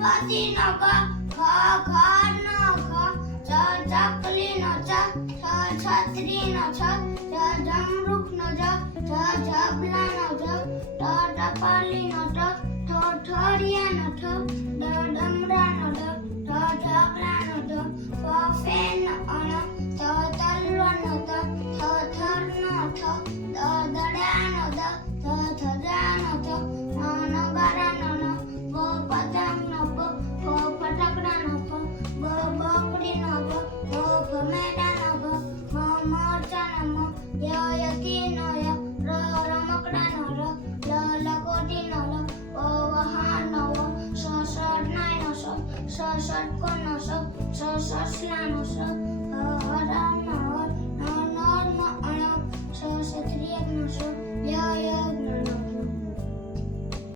ગણપતિ નો ગ, ખ નો ખ, ચ ચકલી નો ચ, છ છત્રી નો છ, જ જમરૂખ નો જ, ઝબલા નો જ, ટપાલી નો ટ, ઠોઠિયા નો ઠ, ડમરા નો ડ, ઢગલા નો ઢ, ફેન નો અણ, તલવા નો ત, થર નો થ, દડા નો દ, ધજા નો ધ, નગારા નો ન, પતંગ નો પ, ફટાકડા નો ફ, બકરી નો બ, ભમેડા નો ભ, મરચા નો મ, યતી નો ય, રમકડા નો ર, લગોટી નો લ, વહાણ નો વ, શરણાઈ નો સ, ષટકો નો સ, સસલા નો સ, હરણ